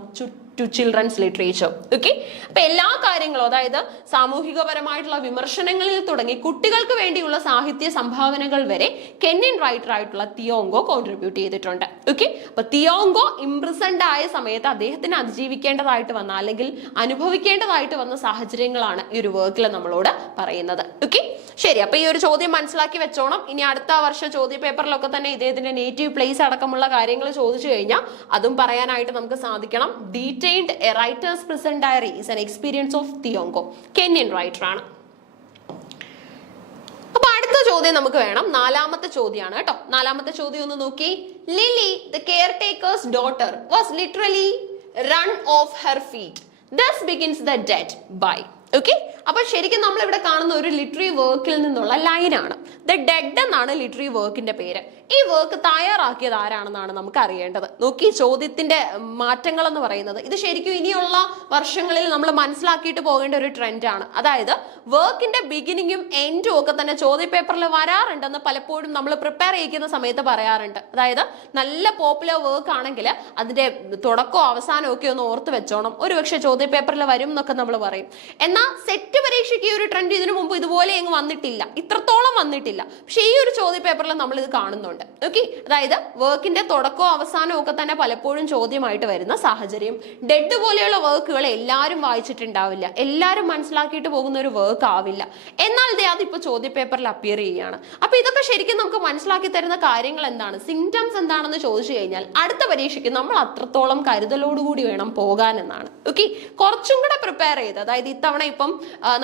to children's literature. Okay, അപ്പൊ എല്ലാ കാര്യങ്ങളും, അതായത് സാമൂഹികപരമായിട്ടുള്ള വിമർശനങ്ങളിൽ തുടങ്ങി കുട്ടികൾക്ക് വേണ്ടിയുള്ള സാഹിത്യ സംഭാവനകൾ വരെ കെന്യൻ റൈറ്റർ ആയിട്ടുള്ള തിയോങ്കോ കോൺട്രിബ്യൂട്ട് ചെയ്തിട്ടുണ്ട്. ഓക്കെ, അപ്പൊ തിയോങ്കോ ഇംപ്രിസൺഡ് ആയ സമയത്ത് അദ്ദേഹത്തിന് അതിജീവിക്കേണ്ടതായിട്ട് വന്ന അല്ലെങ്കിൽ അനുഭവിക്കേണ്ടതായിട്ട് വന്ന സാഹചര്യങ്ങളാണ് ഈ ഒരു വർക്കിൽ നമ്മളോട് പറയുന്നത്. ഓക്കെ, ശരി, അപ്പൊ ഈ ഒരു ചോദ്യം മനസ്സിലാക്കി വെച്ചോണം. ഇനി അടുത്ത വർഷ ചോദ്യ പേപ്പറിലൊക്കെ തന്നെ ഇദ്ദേഹത്തിന്റെ നേറ്റീവ് പ്ലേസ് അടക്കമുള്ള കാര്യങ്ങൾ ചോദിച്ചു കഴിഞ്ഞാൽ അതും പറയാനായിട്ട് നമുക്ക് സാധിക്കണം. Detailed a writer's prison diary is an experience of Tiongo. Kenyan writer ആണ്. അപ്പൊ അടുത്ത ചോദ്യം നമുക്ക് വേണം. നാലാമത്തെ ചോദ്യമാണ് കേട്ടോ. നാലാമത്തെ ചോദ്യം ഒന്ന് നോക്കി. Lily, the caretaker's daughter, was literally run off her feet. Thus begins the debt by. Okay, അപ്പൊ ശരിക്കും നമ്മൾ ഇവിടെ കാണുന്ന ഒരു ലിറ്റററി വർക്കിൽ നിന്നുള്ള ലൈനാണ്. ദ ഡെഡ് എന്നാണ് ലിറ്റററി വർക്കിന്റെ പേര്. ഈ വർക്ക് തയ്യാറാക്കിയത് ആരാണെന്നാണ് നമുക്ക് അറിയേണ്ടത്. നോക്കി, ചോദ്യത്തിന്റെ മാറ്റങ്ങൾ എന്ന് പറയുന്നത് ഇത് ശരിക്കും ഇനിയുള്ള വർഷങ്ങളിൽ നമ്മൾ മനസ്സിലാക്കിയിട്ട് പോകേണ്ട ഒരു ട്രെൻഡാണ്. അതായത് വർക്കിന്റെ ബിഗിനിങ്ങും എൻഡും ഒക്കെ തന്നെ ചോദ്യ പേപ്പറിൽ വരാറുണ്ടെന്ന് പലപ്പോഴും നമ്മൾ പ്രിപ്പയർ ചെയ്യിക്കുന്ന സമയത്ത് പറയാറുണ്ട്. അതായത് നല്ല പോപ്പുലർ വർക്ക് ആണെങ്കിൽ അതിന്റെ തുടക്കമോ അവസാനമോ ഒക്കെ ഒന്ന് ഓർത്ത് വെച്ചോണം, ഒരുപക്ഷെ ചോദ്യ പേപ്പറിൽ വരും എന്നൊക്കെ നമ്മൾ പറയും. എന്നാൽ സെറ്റ് പരീക്ഷയ്ക്ക് ഈ ഒരു ട്രെൻഡ് ഇതിനു മുമ്പ് ഇതുപോലെ അങ്ങ് വന്നിട്ടില്ല, ഇത്രത്തോളം വന്നിട്ടില്ല. പക്ഷെ ഈ ഒരു ചോദ്യ പേപ്പറിൽ നമ്മൾ ഇത് കാണുന്നുണ്ട്. ഓക്കെ, അതായത് വർക്കിന്റെ തുടക്കമോ അവസാനമോ ഒക്കെ തന്നെ പലപ്പോഴും ചോദ്യമായിട്ട് വരുന്ന സാഹചര്യം. ഡെഡ് പോലെയുള്ള വർക്കുകൾ എല്ലാവരും വായിച്ചിട്ടുണ്ടാവില്ല, എല്ലാവരും മനസ്സിലാക്കിയിട്ട് പോകുന്ന ഒരു വർക്ക് ആവില്ല. എന്നാൽ അതിപ്പോ ചോദ്യ പേപ്പറിൽ അപ്പിയർ ചെയ്യുകയാണ്. അപ്പൊ ഇതൊക്കെ ശരിക്കും നമുക്ക് മനസ്സിലാക്കി തരുന്ന കാര്യങ്ങൾ എന്താണ്, സിംറ്റംസ് എന്താണെന്ന് ചോദിച്ചു കഴിഞ്ഞാൽ അടുത്ത പരീക്ഷയ്ക്ക് നമ്മൾ അത്രത്തോളം കരുതലോടുകൂടി വേണം പോകാൻ എന്നാണ്. ഓക്കെ, കുറച്ചും കൂടെ പ്രിപ്പയർ ചെയ്ത്, അതായത് ഇത്തവണ ഇപ്പം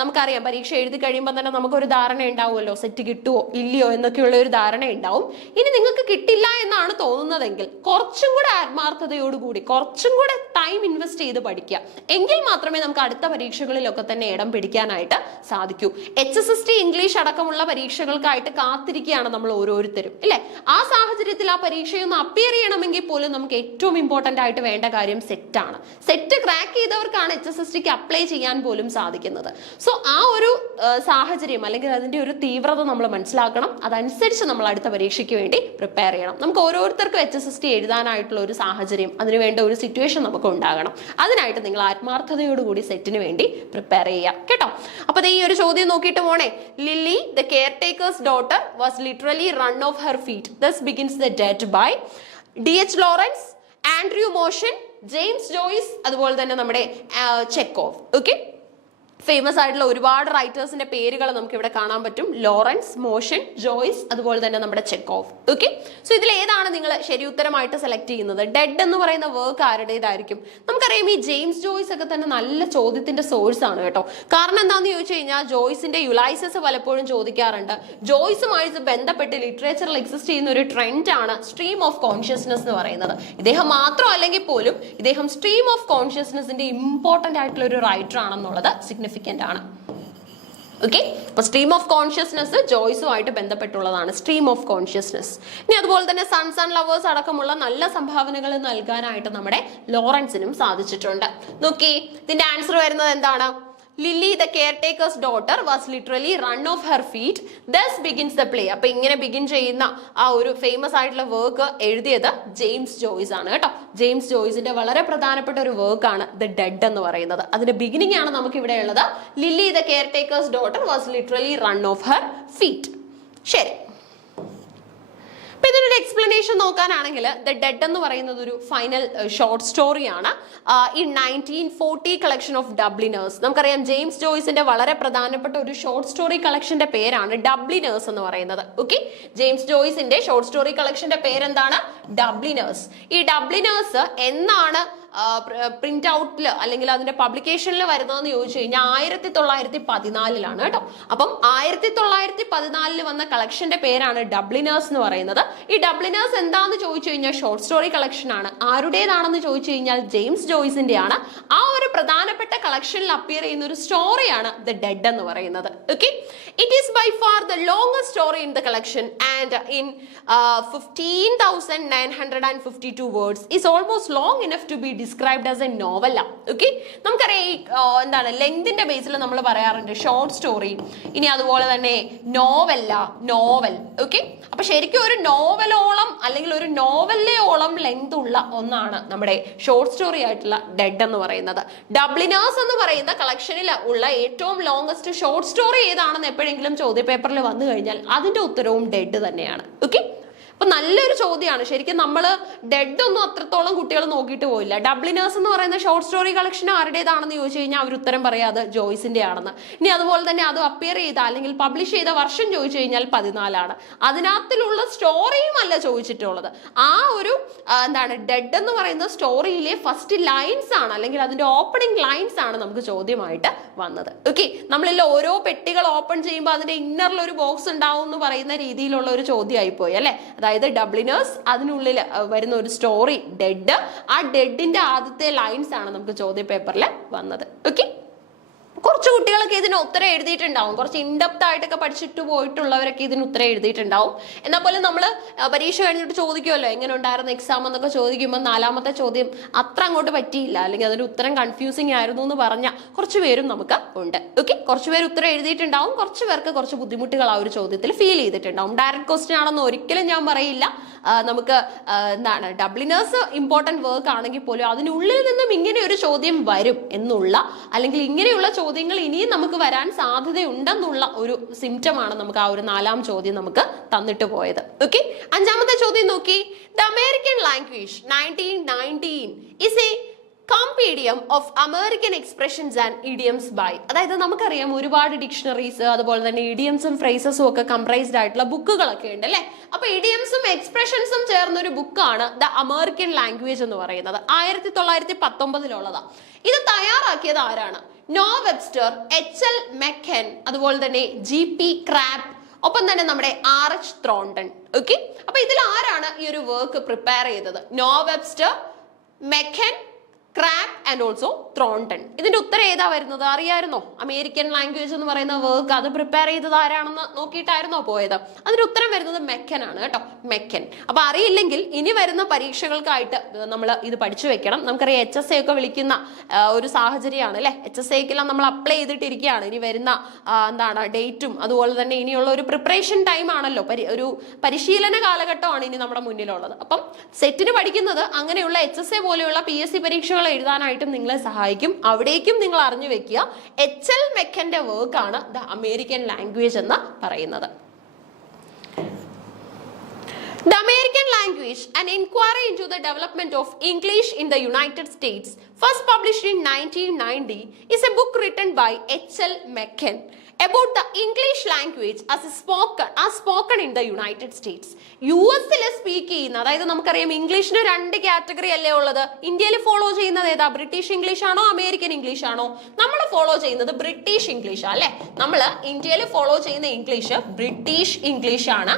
നമുക്കറിയാം പരീക്ഷ എഴുതി കഴിയുമ്പോൾ തന്നെ നമുക്കൊരു ധാരണ ഉണ്ടാവുമല്ലോ, സെറ്റ് കിട്ടുമോ ഇല്ലയോ എന്നൊക്കെയുള്ള ഒരു ധാരണ ഉണ്ടാവും. ഇനി നിങ്ങൾക്ക് കിട്ടില്ല എന്നാണ് തോന്നുന്നതെങ്കിൽ കുറച്ചും കൂടെ ആത്മാർത്ഥതയോടുകൂടി കുറച്ചും കൂടെ ടൈം ഇൻവെസ്റ്റ് ചെയ്ത് പഠിക്കുക. എങ്കിൽ മാത്രമേ നമുക്ക് അടുത്ത പരീക്ഷകളിലൊക്കെ തന്നെ ഇടം പിടിക്കാനായിട്ട് സാധിക്കൂ. HSST ഇംഗ്ലീഷ് അടക്കമുള്ള പരീക്ഷകൾക്കായിട്ട് കാത്തിരിക്കുകയാണ് നമ്മൾ ഓരോരുത്തരും, അല്ലെ? ആ സാഹചര്യത്തിൽ ആ പരീക്ഷയൊന്ന് അപ്പിയർ ചെയ്യണമെങ്കിൽ പോലും നമുക്ക് ഏറ്റവും ഇമ്പോർട്ടന്റ് ആയിട്ട് വേണ്ട കാര്യം സെറ്റാണ്. സെറ്റ് ക്രാക്ക് ചെയ്തവർക്കാണ് HSSTക്ക് അപ്ലൈ ചെയ്യാൻ പോലും സാധിക്കുന്നത്. സോ ആ ഒരു സാഹചര്യം അല്ലെങ്കിൽ അതിന്റെ ഒരു തീവ്രത നമ്മൾ മനസ്സിലാക്കണം. അതനുസരിച്ച് നമ്മൾ അടുത്ത പരീക്ഷയ്ക്ക് വേണ്ടി പ്രിപ്പയർ ചെയ്യണം. നമുക്ക് ഓരോരുത്തർക്കും HSST എഴുതാനായിട്ടുള്ള ഒരു സാഹചര്യം, അതിനുവേണ്ട ഒരു സിറ്റുവേഷൻ നമുക്ക് ഉണ്ടാകണം. അതിനായിട്ട് നിങ്ങൾ ആത്മാർത്ഥതയോടുകൂടി സെറ്റിന് വേണ്ടി പ്രിപ്പയർ ചെയ്യുക കേട്ടോ. അപ്പൊ ഈ ഒരു ചോദ്യം നോക്കിയിട്ട് പോണേ. Lily the caretaker's daughter was literally run off her feet, thus begins the dead by D.H. Lawrence, Andrew Motion, James Joyce, അതുപോലെ തന്നെ നമ്മുടെ ചെക്കോവ്. ഓക്കെ, ഫേമസ് ആയിട്ടുള്ള ഒരുപാട് റൈറ്റേഴ്സിന്റെ പേരുകൾ നമുക്ക് ഇവിടെ കാണാൻ പറ്റും. ലോറൻസ്, മോഷൻ, ജോയ്സ്, അതുപോലെ തന്നെ നമ്മുടെ ചെക്കോവ്. ഓക്കെ, സോ ഇതിൽ ഏതാണ് നിങ്ങൾ ശരി ഉത്തരമായിട്ട് സെലക്ട് ചെയ്യുന്നത്? ഡെഡ് എന്ന് പറയുന്ന വർക്ക് ആരുടേതായിരിക്കും? നമുക്കറിയാം ഈ ജെയിംസ് ജോയ്സ് ഒക്കെ തന്നെ നല്ല ചോദ്യത്തിന്റെ സോഴ്സ് ആണ് കേട്ടോ. കാരണം എന്താണെന്ന് ചോദിച്ചു കഴിഞ്ഞാൽ ജോയ്സിന്റെ യുലൈസസ് പലപ്പോഴും ചോദിക്കാറുണ്ട്. ജോയ്സുമായിട്ട് ബന്ധപ്പെട്ട് ലിറ്ററേച്ചറിൽ എക്സിസ്റ്റ് ചെയ്യുന്ന ഒരു ട്രെൻഡ് ആണ് സ്ട്രീം ഓഫ് കോൺഷ്യസ്നെസ് എന്ന് പറയുന്നത്. ഇദ്ദേഹം മാത്രം അല്ലെങ്കിൽ പോലും ഇദ്ദേഹം സ്ട്രീം ഓഫ് കോൺഷ്യസ്നെസിന്റെ ഇമ്പോർട്ടന്റ് ആയിട്ടുള്ള ഒരു റൈറ്റർ ആണെന്നുള്ളത് സിഗ്നിഫിക്കന്റ് ആണ്. ഓക്കെ, അപ്പൊ സ്ട്രീം ഓഫ് കോൺഷ്യസ്നെസ് ജോയ്സുമായിട്ട് ബന്ധപ്പെട്ടുള്ളതാണ് സ്ട്രീം ഓഫ് കോൺഷ്യസ്നെസ്. ഇനി അതുപോലെ തന്നെ സൺസ് ആൻഡ് ലവേഴ്സ് അടക്കമുള്ള നല്ല സംഭാവനകൾ നൽകാനായിട്ട് നമ്മുടെ ലോറൻസിനും സാധിച്ചിട്ടുണ്ട്. നോക്കി, ഇതിന്റെ ആൻസർ വരുന്നത് എന്താണ്? Lily the caretaker's daughter was literally run off her feet, thus begins the play. അപ്പൊ ഇങ്ങനെ ബിഗിൻ ചെയ്യുന്ന ആ ഒരു ഫേമസ് ആയിട്ടുള്ള വർക്ക് എഴുതിയത് ജെയിംസ് ജോയ്സ് ആണ് കേട്ടോ. ജെയിംസ് ജോയ്സിന്റെ വളരെ പ്രധാനപ്പെട്ട ഒരു വർക്കാണ് ദ ഡെഡ് എന്ന് പറയുന്നത്. അതിന്റെ ബിഗിനിങ് ആണ് നമുക്ക് ഇവിടെ ഉള്ളത്. Lily the caretaker's daughter was literally run off her feet. ശരി, അപ്പൊ ഇതിനൊരു എക്സ്പ്ലനേഷൻ നോക്കാനാണെങ്കിൽ ദ ഡെഡ് എന്ന് പറയുന്നത് ഒരു ഫൈനൽ ഷോർട്ട് സ്റ്റോറിയാണ്. ഈ 1940 കളക്ഷൻ ഓഫ് ഡബ്ലിനേഴ്സ്. നമുക്കറിയാം ജെയിംസ് ജോയ്സിന്റെ വളരെ പ്രധാനപ്പെട്ട ഒരു ഷോർട്ട് സ്റ്റോറി കളക്ഷന്റെ പേരാണ് ഡബ്ലിനേഴ്സ് എന്ന് പറയുന്നത്. ഓക്കെ, ജെയിംസ് ജോയ്സിന്റെ ഷോർട്ട് സ്റ്റോറി കളക്ഷന്റെ പേരെന്താണ്? ഡബ്ലിനേഴ്സ്. ഈ ഡബ്ലിനേഴ്സ് എന്നാണ് പ്രിന്റ് ഔട്ടിൽ അല്ലെങ്കിൽ അതിന്റെ പബ്ലിക്കേഷനിൽ വരുന്നതെന്ന് ചോദിച്ചു കഴിഞ്ഞാൽ 1914 കേട്ടോ. അപ്പം 1914 വന്ന കളക്ഷന്റെ പേരാണ് ഡബ്ലിനേഴ്സ് എന്ന് പറയുന്നത്. ഈ ഡബ്ലിനേഴ്സ് എന്താന്ന് ചോദിച്ചു കഴിഞ്ഞാൽ ഷോർട്ട് സ്റ്റോറി കളക്ഷൻ ആണ്. ആരുടേതാണെന്ന് ചോദിച്ചു കഴിഞ്ഞാൽ ജെയിംസ് ജോയ്സിന്റെ ആണ്. ആ ഒരു പ്രധാനപ്പെട്ട കളക്ഷനിൽ അപ്പിയർ ചെയ്യുന്ന ഒരു സ്റ്റോറിയാണ് ദ ഡെഡ് എന്ന് പറയുന്നത്. Okay, it is by far the longest story in the collection and in 15,952 words is almost long enough to be described as a novel. Okay, നമുക്കറിയാം ഈ എന്താണ് ലെങ്തിന്റെ ബേസിൽ നമ്മൾ പറയാറുണ്ട് ഷോർട്ട് സ്റ്റോറി, ഇനി അതുപോലെ തന്നെ നോവല്ല, നോവൽ. ഓക്കെ, അപ്പൊ ശരിക്കും ഒരു നോവലോളം അല്ലെങ്കിൽ ഒരു നോവലിലോളം ലെങ്ത് ഉള്ള ഒന്നാണ് നമ്മുടെ ഷോർട്ട് സ്റ്റോറി ആയിട്ടുള്ള ഡെഡ് എന്ന് പറയുന്നത്. ഡബ്ലിനേഴ്സ് എന്ന് പറയുന്ന കളക്ഷനിൽ ഉള്ള ഏറ്റവും ലോങ്സ്റ്റ് ഷോർട്ട് സ്റ്റോറി ഏതാണെന്ന് എപ്പോഴെങ്കിലും ചോദ്യ പേപ്പറിൽ വന്നു കഴിഞ്ഞാൽ അതിന്റെ ഉത്തരവും ഡെഡ് തന്നെയാണ്. ഓക്കെ, അപ്പൊ നല്ലൊരു ചോദ്യമാണ്. ശരിക്കും നമ്മൾ ഡെഡ് ഒന്നും അത്രത്തോളം കുട്ടികൾ നോക്കിയിട്ട് പോയില്ല. ഡബ്ലിനേഴ്സ് എന്ന് പറയുന്ന ഷോർട്ട് സ്റ്റോറി കളക്ഷൻ ആരുടേതാണെന്ന് ചോദിച്ചു കഴിഞ്ഞാൽ അവർ ഉത്തരം പറയാതെ ജോയ്സിന്റെ ആണെന്ന്. ഇനി അതുപോലെ തന്നെ അത് അപ്പിയർ ചെയ്ത അല്ലെങ്കിൽ പബ്ലിഷ് ചെയ്ത വർഷം ചോദിച്ചു കഴിഞ്ഞാൽ 14 അതിനകത്തിലുള്ള സ്റ്റോറിയും അല്ല ചോദിച്ചിട്ടുള്ളത്. ആ ഒരു എന്താണ് ഡെഡ് എന്ന് പറയുന്ന സ്റ്റോറിയിലെ ഫസ്റ്റ് ലൈൻസ് ആണ് അല്ലെങ്കിൽ അതിന്റെ ഓപ്പണിംഗ് ലൈൻസ് ആണ് നമുക്ക് ചോദ്യമായിട്ട് വന്നത്. ഓക്കെ, നമ്മളിൽ ഓരോ പെട്ടികൾ ഓപ്പൺ ചെയ്യുമ്പോൾ അതിന്റെ ഇന്നറിൽ ഒരു ബോക്സ് ഉണ്ടാവും എന്ന് പറയുന്ന രീതിയിലുള്ള ഒരു ചോദ്യമായി പോയി അല്ലെ. അതായത് ഡബ്ലിനേഴ്സ്, അതിനുള്ളിൽ വരുന്ന ഒരു സ്റ്റോറി ഡെഡ്, ആ ഡെഡിന്റെ ആദ്യത്തെ ലൈൻസ് ആണ് നമുക്ക് ചോദ്യ പേപ്പറിൽ വന്നത്. ഓക്കെ, കുറച്ച് കുട്ടികളൊക്കെ ഇതിന് ഉത്തരം എഴുതിയിട്ടുണ്ടാവും, കുറച്ച് ഇൻഡെപ്ത് ആയിട്ടൊക്കെ പഠിച്ചിട്ട് പോയിട്ടുള്ളവരൊക്കെ ഇതിന് ഉത്തരം എഴുതിയിട്ടുണ്ടാവും. എന്നാൽ പോലെ നമ്മൾ പരീക്ഷ കഴിഞ്ഞിട്ട് ചോദിക്കുമല്ലോ എങ്ങനെ ഉണ്ടായിരുന്നു എക്സാം എന്നൊക്കെ ചോദിക്കുമ്പോൾ നാലാമത്തെ ചോദ്യം അത്ര അങ്ങോട്ട് പറ്റിയില്ല, അല്ലെങ്കിൽ അതിന്റെ ഉത്തരം കൺഫ്യൂസിങ് ആയിരുന്നു എന്ന് പറഞ്ഞ കുറച്ച് പേരും നമുക്ക് ഉണ്ട്. ഓക്കെ, കുറച്ച് പേര് ഉത്തരം എഴുതിയിട്ടുണ്ടാവും, കുറച്ച് പേർക്ക് കുറച്ച് ബുദ്ധിമുട്ടുകൾ ആ ഒരു ചോദ്യത്തിൽ ഫീൽ ചെയ്തിട്ടുണ്ടാവും. ഡയറക്റ്റ് ക്വസ്റ്റ്യൻ ആണെന്ന് ഒരിക്കലും ഞാൻ പറയില്ല. നമുക്ക് എന്താണ് ഡബ്ലിനേഴ്സ് ഇമ്പോർട്ടൻറ്റ് വർക്ക് ആണെങ്കിൽ പോലും അതിനുള്ളിൽ നിന്നും ഇങ്ങനെ ഒരു ചോദ്യം വരും എന്നുള്ള, അല്ലെങ്കിൽ ഇങ്ങനെയുള്ള ചോദ്യങ്ങൾ ഇനിയും നമുക്ക് വരാൻ സാധ്യതയുണ്ടെന്നുള്ള ഒരു സിംറ്റമാണ് നമുക്ക് ആ ഒരു നാലാം ചോദ്യം നമുക്ക് തന്നിട്ട് പോയത്. ഓക്കെ, അഞ്ചാമത്തെ ചോദ്യം നോക്കി. The American language 1919 is a compendium of American expressions and idioms by. അതായത് നമുക്കറിയാം ഒരുപാട് ഡിക്ഷണറീസ് അതുപോലെ തന്നെ ഇഡിയംസും ഫ്രേസസും ഒക്കെ കംപ്രൈസ്ഡ് ആയിട്ടുള്ള ബുക്കുകളൊക്കെ ഉണ്ട് അല്ലെ. അപ്പൊ ഇഡിയംസും എക്സ്പ്രഷൻസും ചേർന്ന ഒരു ബുക്കാണ് ദ അമേരിക്കൻ ലാംഗ്വേജ് എന്ന് പറയുന്നത്. 1919 ഇത് തയ്യാറാക്കിയത് ആരാണ്? No Webster, എച്ച്.എൽ. മെക്കൻ, അതുപോലെ തന്നെ ജി.പി. ക്രാബ്, ഒപ്പം തന്നെ നമ്മുടെ ആർ.എച്ച്. ത്രോണ്ടൺ. ഓക്കെ, അപ്പൊ ഇതിൽ ആരാണ് ഈ ഒരു വർക്ക് പ്രിപ്പയർ ചെയ്തത്? Noah Webster, Mencken, Krapp and also Thornton. ഇതിന്റെ ഉത്തരം ഏതാ വരുന്നത്? അറിയായിരുന്നോ? അമേരിക്കൻ ലാംഗ്വേജ് എന്ന് പറയുന്ന വർക്ക് അത് പ്രിപ്പയർ ചെയ്തത് ആരാണെന്ന് നോക്കിയിട്ടായിരുന്നോ പോയത്? അതിന്റെ ഉത്തരം വരുന്നത് മെക്കൻ ആണ് കേട്ടോ, മെക്കൻ. അപ്പൊ അറിയില്ലെങ്കിൽ ഇനി വരുന്ന പരീക്ഷകൾക്കായിട്ട് നമ്മൾ ഇത് പഠിച്ചു വെക്കണം. നമുക്കറിയാം HSA ഒക്കെ വിളിക്കുന്ന ഒരു സാഹചര്യമാണ് അല്ലെ. HSAക്കെല്ലാം നമ്മൾ അപ്ലൈ ചെയ്തിട്ടിരിക്കുകയാണ്. ഇനി വരുന്ന എന്താണ് ഡേറ്റും അതുപോലെ തന്നെ ഇനിയുള്ള ഒരു പ്രിപ്പറേഷൻ ടൈം ആണല്ലോ, ഒരു പരിശീലന കാലഘട്ടമാണ് ഇനി നമ്മുടെ മുന്നിലുള്ളത്. അപ്പം സെറ്റിന് പഠിക്കുന്നത് അങ്ങനെയുള്ള HSA പോലെയുള്ള PSC പരീക്ഷകൾ എഴുതാനായിട്ടും നിങ്ങളെ സഹായിക്കും. അവിടേക്കും നിങ്ങൾ അറിഞ്ഞു വെക്കുക, എച്ച്.എൽ. മെക്കന്റെ വർക്ക് ആണ് ദ അമേരിക്കൻ ലാംഗ്വേജ് എന്ന് പറയുന്നത്. The American language, an inquiry into the development of English in the United States, first published in 1990, is a book written by H.L. Mencken about the English language as spoken in the United States. US-ൽ speak ചെയ്യുന്ന, അതായത് നമുക്കറിയാം ഇംഗ്ലീഷിന് 2 category അല്ലേ ഉള്ളത്. ഇന്ത്യയിൽ follow ചെയ്യുന്നത് ഏതാ? ബ്രിട്ടീഷ് ഇംഗ്ലീഷ് ആണോ അമേരിക്കൻ ഇംഗ്ലീഷ് ആണോ? നമ്മൾ ഫോളോ ചെയ്യുന്നത് ബ്രിട്ടീഷ് ഇംഗ്ലീഷ് അല്ലെ. നമ്മൾ ഇന്ത്യയിൽ ഫോളോ ചെയ്യുന്ന ഇംഗ്ലീഷ് ബ്രിട്ടീഷ് ഇംഗ്ലീഷ് ആണ്.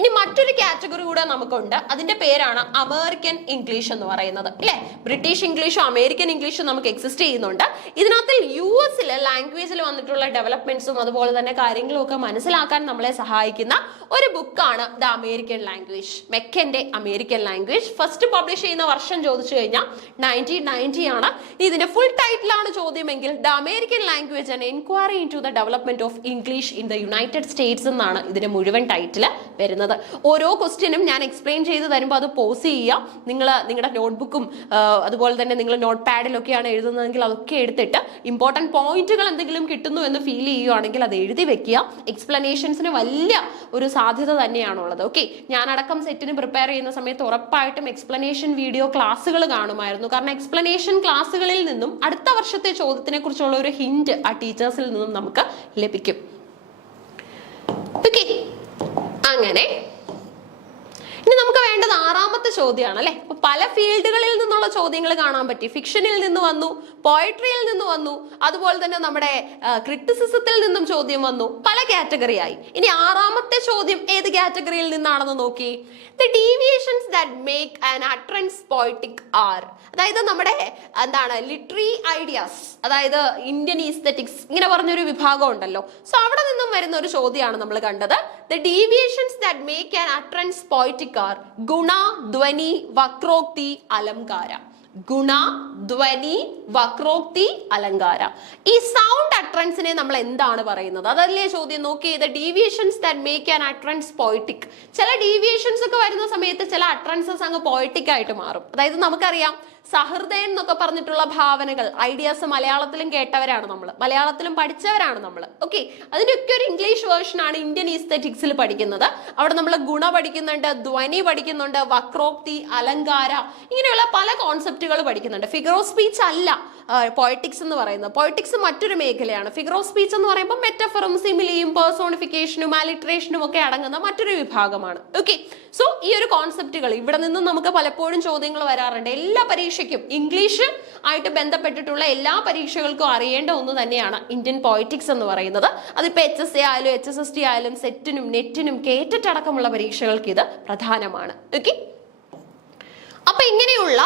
ഇനി മറ്റൊരു കാറ്റഗറി കൂടെ നമുക്കുണ്ട്, അതിന്റെ പേരാണ് അമേരിക്കൻ ഇംഗ്ലീഷ് എന്ന് പറയുന്നത് അല്ലെ. ബ്രിട്ടീഷ് ഇംഗ്ലീഷും അമേരിക്കൻ ഇംഗ്ലീഷും നമുക്ക് എക്സിസ്റ്റ് ചെയ്യുന്നുണ്ട്. ഇതിനകത്ത് US-ൽ ലാംഗ്വേജിൽ വന്നിട്ടുള്ള ഡെവലപ്മെന്റ്സും അതുപോലെ തന്നെ കാര്യങ്ങളും ഒക്കെ മനസ്സിലാക്കാൻ നമ്മളെ സഹായിക്കുന്ന ഒരു ബുക്കാണ് ദ അമേരിക്കൻ ലാംഗ്വേജ്, മെക്കന്റെ അമേരിക്കൻ ലാംഗ്വേജ്. ഫസ്റ്റ് പബ്ലിഷ് ചെയ്യുന്ന വർഷം ചോദിച്ചു കഴിഞ്ഞാൽ 1990 ആണ്. ഇതിന്റെ ഫുൾ ടൈറ്റിൽ ആണ് ചോദ്യമെങ്കിൽ the American language and inquiry into the development of English in the United States എന്നാണ് ഇതിന്റെ മുഴുവൻ ടൈറ്റിൽ വരുന്നത്. ഓരോ ക്വസ്റ്റ്യനും ഞാൻ എക്സ്പ്ലെയിൻ ചെയ്ത് തരുമ്പോൾ അത് പോസ് ചെയ്യുക. നിങ്ങൾ നിങ്ങളുടെ നോട്ട്ബുക്കും അതുപോലെ തന്നെ നിങ്ങൾ നോട്ട് പാഡിലൊക്കെയാണ് എഴുതുന്നതെങ്കിൽ അതൊക്കെ എടുത്തിട്ട് ഇമ്പോർട്ടൻറ്റ് പോയിന്റുകൾ എന്തെങ്കിലും കിട്ടുന്നു എന്ന് ഫീൽ ചെയ്യുകയാണെങ്കിൽ അത് എഴുതി വെക്കുക. എക്സ്പ്ലനേഷൻസിന് വലിയ ഒരു സാധ്യത തന്നെയാണുള്ളത്. ഓക്കെ, ഞാനടക്കം സെറ്റിന് പ്രിപ്പയർ ചെയ്യുന്ന സമയത്ത് ഉറപ്പായിട്ടും എക്സ്പ്ലനേഷൻ വീഡിയോ ക്ലാസ്സുകൾ കാണുമായിരുന്നു. കാരണം എക്സ്പ്ലനേഷൻ ക്ലാസ്സുകളിൽ നിന്നും അടുത്ത വർഷത്തെ ചോദ്യത്തിനെ കുറിച്ചുള്ള ഒരു ഹിന്റ് ആ ടീച്ചേഴ്സിൽ നിന്നും നമുക്ക് ലഭിക്കും. ഓക്കെ, അങ്ങനെ ഇനി നമുക്ക് വേണ്ടത് ആറാമത്തെ ചോദ്യമാണ് അല്ലെ. അപ്പൊ പല ഫീൽഡുകളിൽ നിന്നുള്ള ചോദ്യങ്ങൾ കാണാൻ പറ്റി. ഫിക്ഷനിൽ നിന്ന് വന്നു, പോയട്രിയിൽ നിന്ന് വന്നു, അതുപോലെ തന്നെ നമ്മുടെ ക്രിറ്റിസിസത്തിൽ നിന്നും ചോദ്യം വന്നു, പല കാറ്റഗറി ആയി. ഇനി ആറാമത്തെ ചോദ്യം ഏത് കാറ്റഗറിയിൽ നിന്നാണെന്ന് നോക്കി. The deviations that make an utterance poetic are. അതായത് നമ്മുടെ എന്താണ് ലിറ്ററി ഐഡിയാസ്, അതായത് ഇന്ത്യൻ ഈസ്തെറ്റിക്സ് ഇങ്ങനെ പറഞ്ഞൊരു വിഭാഗം ഉണ്ടല്ലോ. സോ അവിടെ നിന്നും വരുന്ന ഒരു ചോദ്യമാണ് നമ്മൾ കണ്ടത്. The deviations that make an utterance poetic are ഗുണ, ധ്വനി, വക്രോക്തി, അലങ്കാര. ഗുണ, ധ്വനി, വക്രോക്തി, അലങ്കാര. ഈ സൗണ്ട് അട്രൻസിനെ നമ്മൾ എന്താണ് പറയുന്നത്? അതല്ലേ ചോദ്യം. നോക്കി, the deviations that make an utterance poetic. ചില ഡീവിയേഷൻസ് ഒക്കെ വരുന്ന സമയത്ത് ചില അട്രൻസസ് അങ്ങ് പോയറ്റിക് ആയിട്ട് മാറും. അതായത് നമുക്കറിയാം സഹൃദയൻ എന്നൊക്കെ പറഞ്ഞിട്ടുള്ള ഭാവനകൾ, ഐഡിയാസ് മലയാളത്തിലും കേട്ടവരാണ് നമ്മൾ, മലയാളത്തിലും പഠിച്ചവരാണ് നമ്മൾ. ഓക്കെ, അതിൻ്റെയൊക്കെ ഒരു ഇംഗ്ലീഷ് വേർഷൻ ആണ് ഇന്ത്യൻ ഈസ്തെറ്റിക്സിൽ പഠിക്കുന്നത്. അവിടെ നമ്മൾ ഗുണ പഠിക്കുന്നുണ്ട്, ധ്വനി പഠിക്കുന്നുണ്ട്, വക്രോക്തി, അലങ്കാര, ഇങ്ങനെയുള്ള പല കോൺസെപ്റ്റുകൾ പഠിക്കുന്നുണ്ട്. ഫിഗർ ഓഫ് സ്പീച്ച് അല്ല പോയറ്റിക്സ് എന്ന് പറയുന്നത്. പോയറ്റിക്സ് മറ്റൊരു മേഖലയാണ്. ഫിഗർ ഓഫ് സ്പീച്ച് എന്ന് പറയുമ്പോൾ മെറ്റഫറും സിമിലിയും പേഴ്സോണിഫിക്കേഷനും അലിട്രേഷനും ഒക്കെ അടങ്ങുന്ന മറ്റൊരു വിഭാഗമാണ്. ഓക്കെ, സോ ഈ ഒരു കോൺസെപ്റ്റുകൾ ഇവിടെ നിന്നും നമുക്ക് പലപ്പോഴും ചോദ്യങ്ങൾ വരാറുണ്ട്. എല്ലാ പരീക്ഷയ്ക്കും ഇംഗ്ലീഷ് ആയിട്ട് ബന്ധപ്പെട്ടിട്ടുള്ള എല്ലാ പരീക്ഷകൾക്കും അറിയേണ്ട ഒന്ന് തന്നെയാണ് ഇന്ത്യൻ പോയറ്റിക്സ് എന്ന് പറയുന്നത്. അതിപ്പോൾ HSA ആയാലും HSST ആയാലും സെറ്റിനും നെറ്റിനും കേറ്ററ്റ് അടക്കമുള്ള പരീക്ഷകൾക്ക് ഇത് പ്രധാനമാണ്. ഓക്കെ, അപ്പൊ ഇങ്ങനെയുള്ള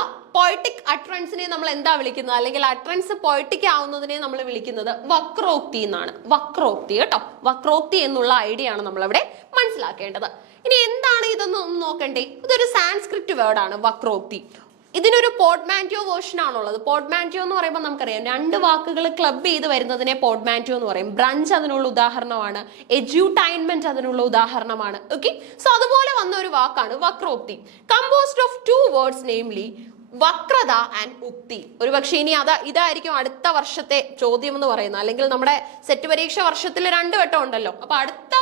പോയറ്റിക് അട്രൻസിനെ നമ്മൾ എന്താ വിളിക്കുന്നത്, അല്ലെങ്കിൽ അട്രൻസ് പോയറ്റിക് ആവുന്നതിനെ നമ്മൾ വിളിക്കുന്നത് വക്രോക്തി എന്നാണ്. വക്രോക്തി കേട്ടോ, വക്രോക്തി എന്നുള്ള ഐഡിയ ആണ് നമ്മളവിടെ മനസ്സിലാക്കേണ്ടത്. ഇനി എന്താണ് ഇതൊന്നും നോക്കണ്ടേ, ഇതൊരു സാൻസ്ക്രിറ്റ് വേർഡാണ് വക്രോക്തി. ഇതിനൊരു പോർട്ട്മാന്റിയോ വേർഷൻ ആണുള്ളത്. പോർട്ട്മാന്റിയോ എന്ന് പറയുമ്പോൾ നമുക്കറിയാം, രണ്ട് വാക്കുകൾ ക്ലബ് ചെയ്ത് വരുന്നതിനെ പോർട്ട്മാന്റിയോ എന്ന് പറയും. ബ്രഞ്ച് അതിനുള്ള ഉദാഹരണമാണ്, എഡ്യൂടൈൻമെന്റ് അതിനുള്ള ഉദാഹരണമാണ്. ഓക്കെ, സോ അതുപോലെ വന്ന ഒരു വാക്കാണ് വക്രോക്തി. കമ്പോസ്ഡ് ഓഫ് 2 വേർഡ്സ്, നെയിംലി വക്രത ആൻഡ് ഉക്തി. ഒരു പക്ഷേ ഇനി ഇതായിരിക്കും അടുത്ത വർഷത്തെ ചോദ്യം എന്ന് പറയുന്നത്, അല്ലെങ്കിൽ നമ്മുടെ സെറ്റ് പരീക്ഷ വർഷത്തിൽ 2 വട്ടം ഉണ്ടല്ലോ. അപ്പൊ അടുത്ത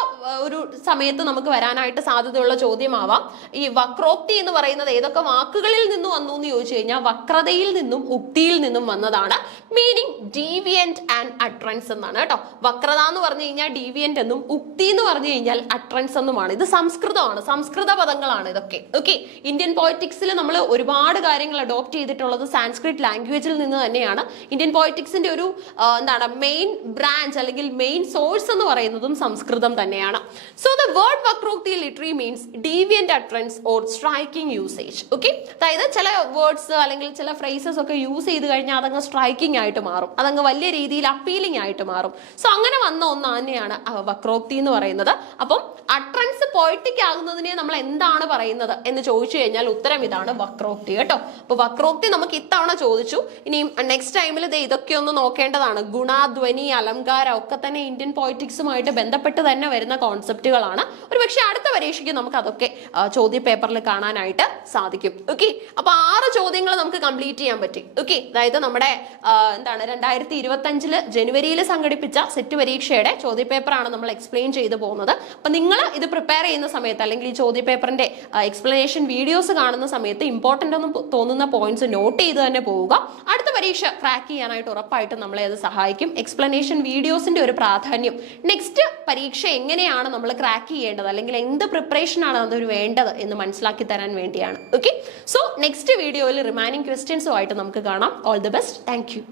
ഒരു സമയത്ത് നമുക്ക് വരാനായിട്ട് സാധ്യതയുള്ള ചോദ്യമാവാം ഈ വക്രോക്തി എന്ന് പറയുന്നത് ഏതൊക്കെ വാക്കുകളിൽ നിന്ന് വന്നു എന്ന് ചോദിച്ചു കഴിഞ്ഞാൽ വക്രതയിൽ നിന്നും ഉക്തിയിൽ നിന്നും വന്നതാണ്. മീനിങ് ഡീവിയന്റ് ആൻഡ് അട്രൻസ് എന്നാണ് കേട്ടോ. വക്രത എന്ന് പറഞ്ഞു കഴിഞ്ഞാൽ ഡീവിയന്റ് എന്നും ഉക്തി എന്ന് പറഞ്ഞു കഴിഞ്ഞാൽ അട്രൻസ് എന്നുമാണ്. ഇത് സംസ്കൃതമാണ്, സംസ്കൃത പദങ്ങളാണ് ഇതൊക്കെ. ഓക്കെ, ഇന്ത്യൻ പോയറ്റിക്സിൽ നമ്മൾ ഒരുപാട് കാര്യങ്ങൾ അഡോപ്റ്റ് ചെയ്തിട്ടുള്ളത് സാൻസ്ക്രിറ്റ് ലാംഗ്വേജിൽ നിന്ന് തന്നെയാണ്. ഇന്ത്യൻ പോയറ്റിക്സിന്റെ ഒരു മെയിൻ ബ്രാഞ്ച് അല്ലെങ്കിൽ മെയിൻ സോഴ്സ് എന്ന് പറയുന്നതും സംസ്കൃതം തന്നെയാണ്. So the word vakrokti literally means deviant utterance or striking usage. Okay, അതായത് ചില വേർഡ്സ് അല്ലെങ്കിൽ ചില ഫ്രേസസ് ഒക്കെ യൂസ് ചെയ്ത് കഴിഞ്ഞാൽ അതങ്ങ് സ്ട്രൈക്കിംഗ് ആയിട്ട് മാറും, അതങ്ങ് വലിയ രീതിയിൽ അപ്പീലിംഗ് ആയിട്ട് മാറും. സോ അങ്ങനെ വന്ന ഒന്ന് തന്നെയാണ് വക്രോക്തി എന്ന് പറയുന്നത്. അപ്പം അട്രൻസ് പോയറ്റിക് ആകുന്നതിനെ നമ്മൾ എന്താണ് പറയുന്നത് എന്ന് ചോദിച്ചു കഴിഞ്ഞാൽ ഉത്തരം ഇതാണ്, വക്രോക്തി കേട്ടോ. അപ്പൊ വക്രോക്തി നമുക്ക് ഇത്തവണ ചോദിച്ചു. ഇനി നെക്സ്റ്റ് ടൈമിൽ ഇതൊക്കെ ഒന്ന് നോക്കേണ്ടതാണ്. ഗുണ, ധ്വനി, അലങ്കാരം ഒക്കെ തന്നെ ഇന്ത്യൻ പോയറ്റിക്സുമായിട്ട് ബന്ധപ്പെട്ട് തന്നെ വരുന്ന കോൺസെപ്റ്റുകളാണ്. ഒരു പക്ഷെ അടുത്ത പരീക്ഷയ്ക്ക് നമുക്ക് അതൊക്കെ ചോദ്യ പേപ്പറിൽ കാണാനായിട്ട് സാധിക്കും. ഓക്കെ, അപ്പൊ 6 ചോദ്യങ്ങൾ നമുക്ക് കംപ്ലീറ്റ് ചെയ്യാൻ പറ്റി. ഓക്കെ, അതായത് നമ്മുടെ 2025 ജനുവരിയിൽ സംഘടിപ്പിച്ച സെറ്റ് പരീക്ഷയുടെ ചോദ്യ പേപ്പറാണ് നമ്മൾ എക്സ്പ്ലെയിൻ ചെയ്തു പോകുന്നത്. അപ്പൊ നിങ്ങൾ ഇത് പ്രിപ്പയർ ചെയ്യുന്ന സമയത്ത് അല്ലെങ്കിൽ ഈ ചോദ്യ പേപ്പറിന്റെ എക്സ്പ്ലനേഷൻ വീഡിയോസ് കാണുന്ന സമയത്ത് ഇമ്പോർട്ടന്റ് ഒന്നും തോന്നുന്ന പോയിന്റ്സ് നോട്ട് ചെയ്ത് തന്നെ പോവുക. അടുത്ത പരീക്ഷ ക്രാക്ക് ചെയ്യാനായിട്ട് ഉറപ്പായിട്ടും നമ്മളെ അത് സഹായിക്കും. എക്സ്പ്ലനേഷൻ വീഡിയോസിന്റെ ഒരു പ്രാധാന്യം നെക്സ്റ്റ് പരീക്ഷ എങ്ങനെയാണ് നമ്മൾ ക്രാക്ക് ചെയ്യേണ്ടത് അല്ലെങ്കിൽ എന്ത് പ്രിപ്പറേഷൻ ആണ് അതൊരു വേണ്ടത് എന്ന് മനസ്സിലാക്കി തരാൻ വേണ്ടിയാണ്. ഓക്കെ, സോ നെക്സ്റ്റ് വീഡിയോയിൽ റിമൈനിങ് ക്വസ്റ്റ്യൻസുമായിട്ട് നമുക്ക് കാണാം. All the best, thank you.